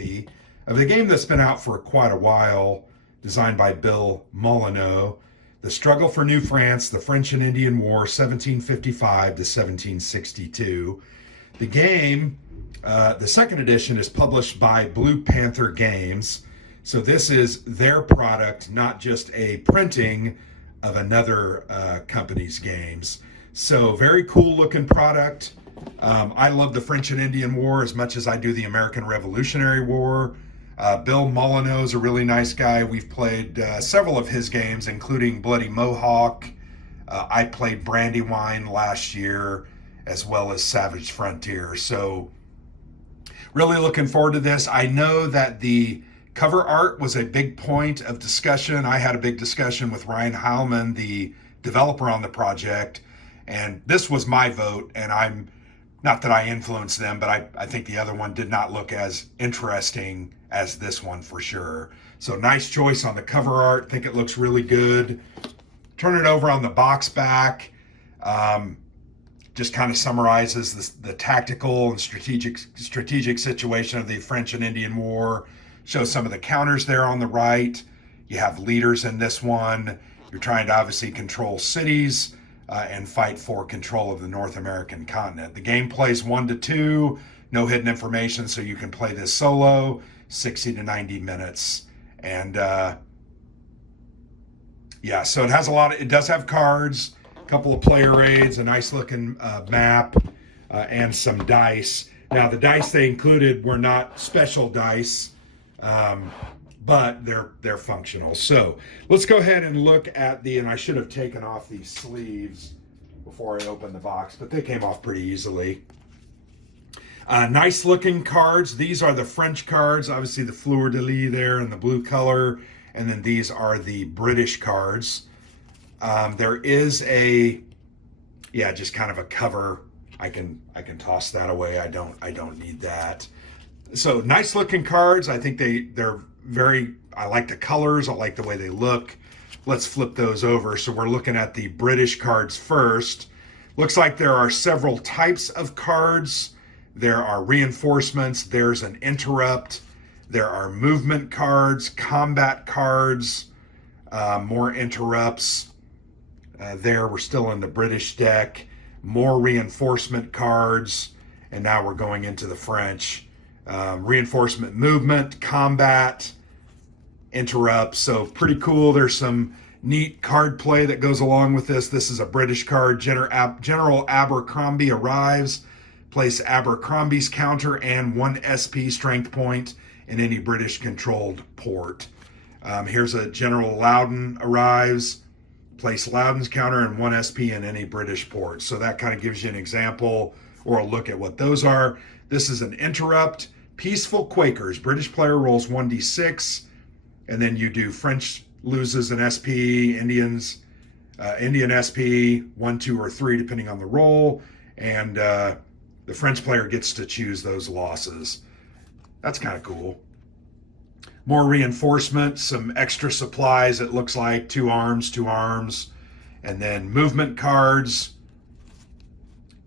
copy of the game that's been out for quite a while, designed by Bill Molyneux. The Struggle for New France, the French and Indian War, 1755 to 1762. The game, the second edition, is published by Blue Panther Games. So this is their product, not just a printing of another company's games. So very cool looking product. I love the French and Indian War as much as I do the American Revolutionary War. Bill Molyneux is a really nice guy. We've played several of his games, including Bloody Mohawk. I played Brandywine last year, as well as Savage Frontier. So really looking forward to this. I know that the cover art was a big point of discussion. I had a big discussion with Ryan Heilman, the developer on the project, and this was my vote. And I'm not that I influenced them, but I think the other one did not look as interesting as this one for sure. So nice choice on the cover art. Think it looks really good. Turn it over on the box back. Just kind of summarizes the tactical and strategic situation of the French and Indian War. Shows some of the counters there on the right. You have leaders in this one. You're trying to obviously control cities and fight for control of the North American continent. The game plays 1 to 2, no hidden information, so you can play this solo, 60 to 90 minutes. And yeah, so it has it does have cards, a couple of player aids, a nice looking map, and some dice. Now the dice they included were not special dice, but they're functional. So let's go ahead and look at and I should have taken off these sleeves before I opened the box, but they came off pretty easily. Nice looking cards. These are the French cards, obviously the fleur-de-lis there in the blue color, and then these are the British cards. There is just kind of a cover. I can toss that away. I don't need that. So nice looking cards. I think they're very, I like the colors. I like the way they look. Let's flip those over. So we're looking at the British cards first. Looks like there are several types of cards. There are reinforcements. There's an interrupt. There are movement cards, combat cards, more interrupts. We're still in the British deck. More reinforcement cards. And now we're going into the French. Reinforcement, movement, combat, interrupt. So pretty cool. There's some neat card play that goes along with this. This is a British card. General Abercrombie arrives. Place Abercrombie's counter and 1 SP strength point in any British controlled port. Here's a General Loudon arrives. Place Loudon's counter and 1 SP in any British port. So that kind of gives you an example or a look at what those are. This is an interrupt. Peaceful Quakers. British player rolls 1d6, and then you do French loses an SP, Indian SP, 1, 2, or 3, depending on the roll, and the French player gets to choose those losses. That's kind of cool. More reinforcement, some extra supplies, it looks like, 2 arms, and then movement cards,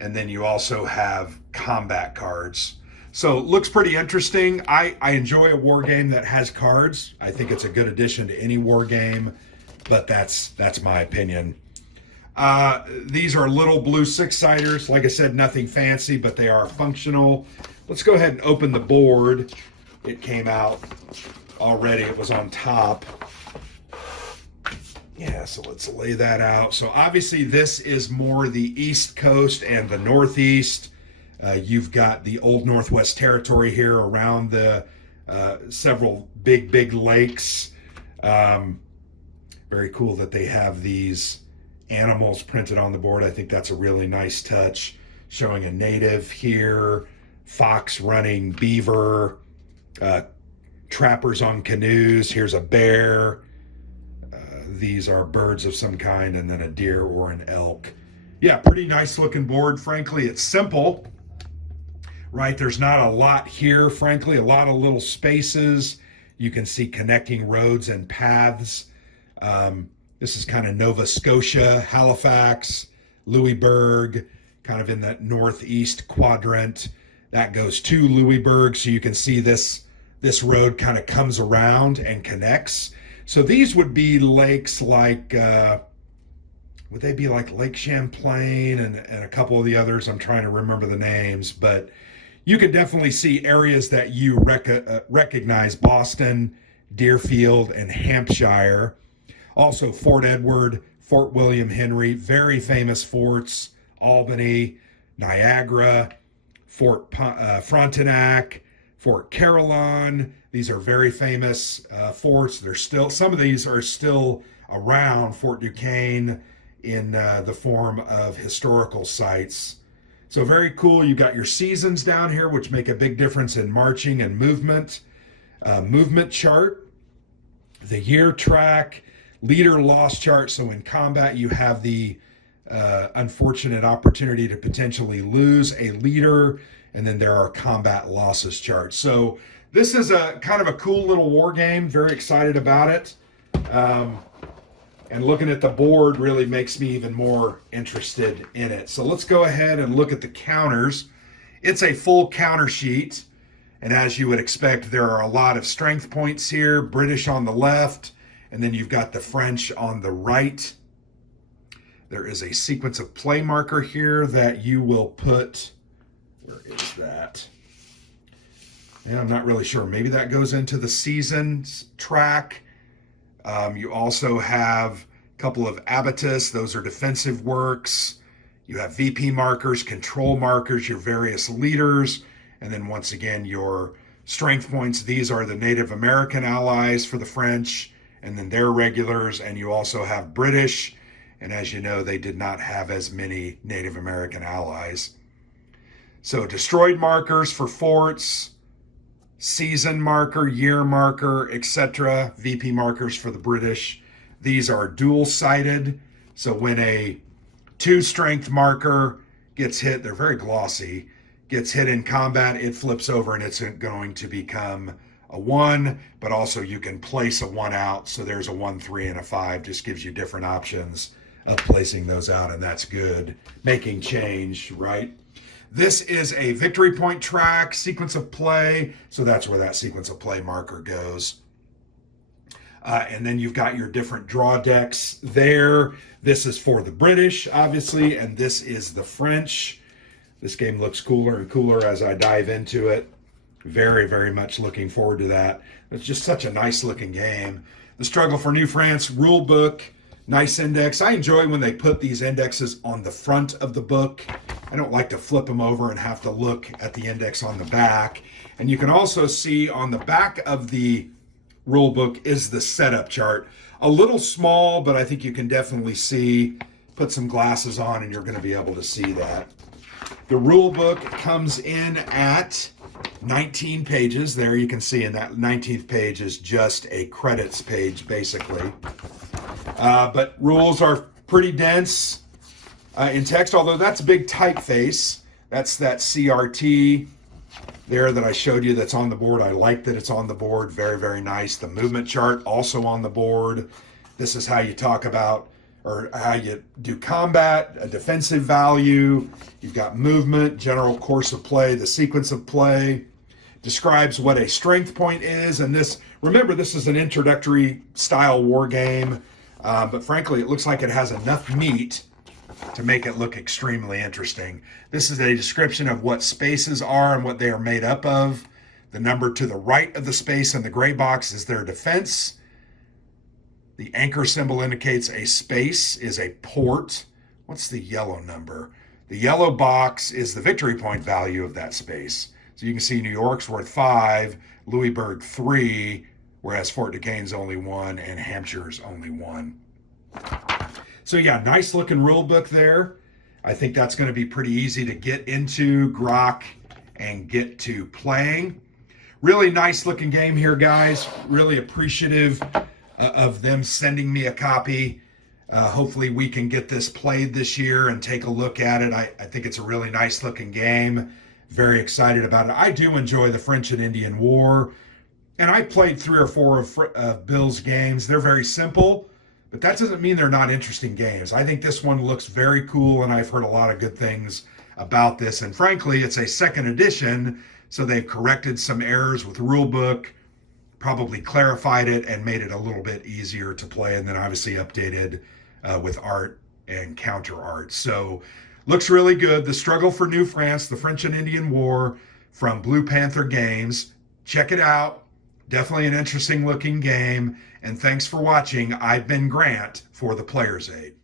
and then you also have combat cards. So it looks pretty interesting. I enjoy a war game that has cards. I think it's a good addition to any war game, but that's my opinion. These are little blue 6-siders. Like I said, nothing fancy, but they are functional. Let's go ahead and open the board. It came out already. It was on top. Yeah, so let's lay that out. So obviously this is more the East Coast and the Northeast. You've got the Old Northwest Territory here around the several big lakes. Very cool that they have these animals printed on the board. I think that's a really nice touch. Showing a native here, fox running, beaver, trappers on canoes. Here's a bear. These are birds of some kind, and then a deer or an elk. Yeah, pretty nice looking board. Frankly, it's simple, right? There's not a lot here, frankly, a lot of little spaces. You can see connecting roads and paths. This is kind of Nova Scotia, Halifax, Louisburg, kind of in that northeast quadrant. That goes to Louisburg, so you can see this this road kind of comes around and connects. So these would be lakes like, would they be like Lake Champlain and a couple of the others? I'm trying to remember the names, but you can definitely see areas that you recognize: Boston, Deerfield, and Hampshire. Also Fort Edward, Fort William Henry, very famous forts: Albany, Niagara, Fort Frontenac, Fort Carillon. These are very famous forts. They're still, some of these are still around. Fort Duquesne in the form of historical sites. So very cool. You got your seasons down here, which make a big difference in marching and movement. Movement chart, the year track, leader loss chart. So in combat, you have the unfortunate opportunity to potentially lose a leader, and then there are combat losses charts. So this is a kind of a cool little war game. Very excited about it. And looking at the board really makes me even more interested in it. So let's go ahead and look at the counters. It's a full counter sheet. And as you would expect, there are a lot of strength points here. British on the left, and then you've got the French on the right. There is a sequence of play marker here that you will put, where is that? And I'm not really sure. Maybe that goes into the seasons track. You also have a couple of abatis. Those are defensive works. You have VP markers, control markers, your various leaders, and then once again, your strength points. These are the Native American allies for the French, and then their regulars, and you also have British. And as you know, they did not have as many Native American allies. So destroyed markers for forts, season marker, year marker, etc. VP markers for the British. These are dual-sided. So when a 2 strength marker gets hit, they're very glossy, gets hit in combat, it flips over and it's going to become a 1, but also you can place a 1 out. So there's a 1, 3, and a 5. Just gives you different options of placing those out, and that's good. Making change, right? This is a victory point track, sequence of play, so that's where that sequence of play marker goes. And then you've got your different draw decks there. This is for the British, obviously, and this is the French. This game looks cooler and cooler as I dive into it. Very, very much looking forward to that. It's just such a nice looking game. The Struggle for New France rule book, nice index. I enjoy when they put these indexes on the front of the book. I don't like to flip them over and have to look at the index on the back. And you can also see on the back of the rule book is the setup chart. A little small, but I think you can definitely see. Put some glasses on and you're going to be able to see that. The rule book comes in at 19 pages. There you can see, in that 19th page is just a credits page, basically. But rules are pretty dense in text, although that's a big typeface. That's that CRT there that I showed you that's on the board. I like that it's on the board. Very, very nice. The movement chart also on the board. This is how you talk about, or how you do combat, a defensive value. You've got movement, general course of play, the sequence of play. Describes what a strength point is. And this, remember, this is an introductory style war game. But frankly, it looks like it has enough meat to make it look extremely interesting. This is a description of what spaces are and what they are made up of. The number to the right of the space in the gray box is their defense. The anchor symbol indicates a space is a port. What's the yellow number? The yellow box is the victory point value of that space. So you can see New York's worth 5, Louisburg 3, whereas Fort Duquesne's only 1 and Hampshire's only 1. So yeah, nice looking rule book there. I think that's going to be pretty easy to get into, grok, and get to playing. Really nice looking game here, guys. Really appreciative of them sending me a copy. Hopefully we can get this played this year and take a look at it. I think it's a really nice looking game. Very excited about it. I do enjoy the French and Indian War. And I played 3 or 4 of Bill's games. They're very simple, but that doesn't mean they're not interesting games. I think this one looks very cool, and I've heard a lot of good things about this. And frankly, it's a second edition, so they've corrected some errors with the rule book. probably clarified it and made it a little bit easier to play, and then obviously updated with art and counter art. So looks really good. The Struggle for New France, the French and Indian War from Blue Panther Games. Check it out. Definitely an interesting looking game. And thanks for watching. I've been Grant for the Player's Aid.